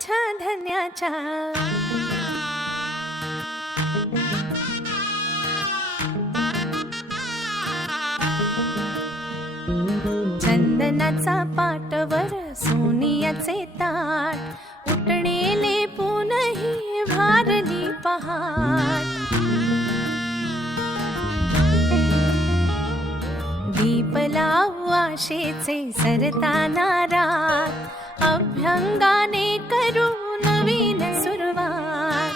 माझ्या धन्याच्या. चंदनाचा पाटवर सोनियाचे ताट, उठणेले पुनही भारली पहाट. दीप लावू आशेचे सरताना रात, अभ्यंगाने करू नवीन सुरुवात.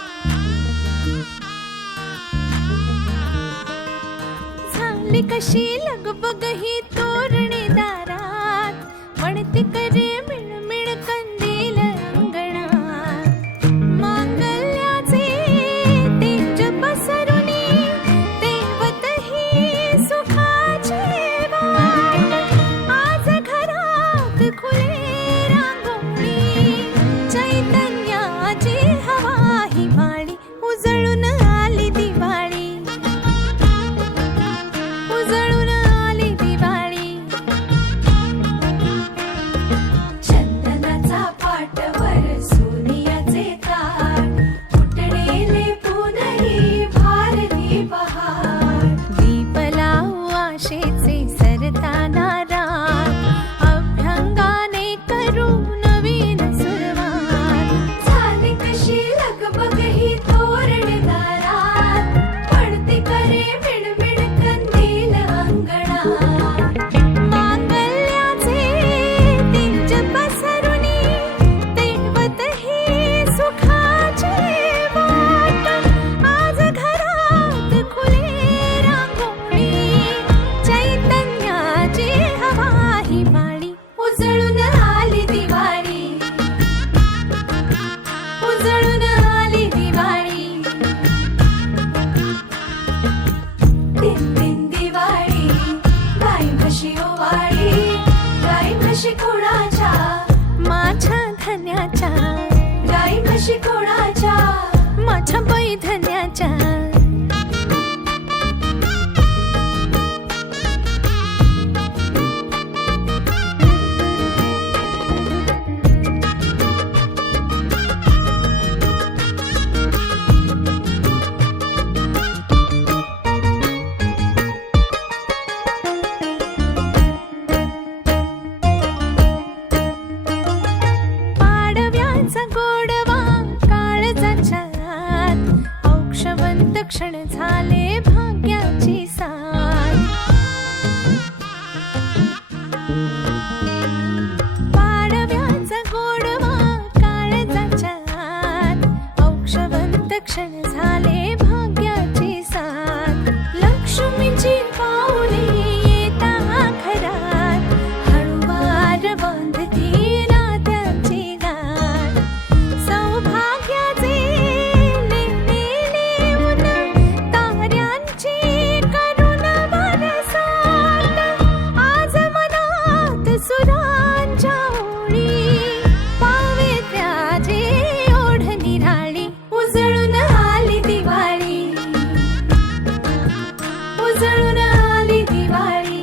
झाली कशी लगबग ही तोरणे दारात, म्हणते करे मिळमिळ कंदील अंगणात. मांगल्याचे तेज पसरुनी, तेवत ही सुखाची वाट. आज घरात खुले रांगोळी, चैतन्याची हवा ही वाळी. उजळून आली दिवाळी, उजळून आली दिवाळी. चंदनाचा पाटवर सोनियाचे ताट, उठणेले पुनही भारली पहाट. दीप लावू आशेचे सरताना रात, अभ्यंगाने करू नवीन सुरुवात. झाली कशी लगबग ही तोरणे दारात, पडते करे मिणमिण कंदील अंगणात. मांगल्याचे तेज पसरुनी, तेवत ही सुखाची वाट. आज घरात खुले रांगोळी, चैतन्याची हवा ही वाळी. उजळून आली दिवाळी, उजळून आली दिवाळी. दिन दिन दिवाळी, गाई म्हशी ओवाळी. गाई म्हशी कोणाच्या? माझ्या धन्याच्या. गाई म्हशी कोणाच्या? माझ्या बाई धन्याच्या. पाडव्याचा गोडवा काळजाच्या आत, औक्षवंत क्षण झाले भाग्याची साथ. पाडव्याचा गोडवा काळजाच्या आत, औक्षवंत क्षण झाले भाग्याची साथ. लक्ष्मीची पाऊले येता घरात, हळूवार बांधती नात्याची गाठ. सौभाग्याचे लेणे लिहून, ताऱ्यांची करून बरसात. आज मनात सुरांच्या ओळी, पावित्र्याची ओढ निराळी. उजळून आली दिवाळी, उजळून आली दिवाळी.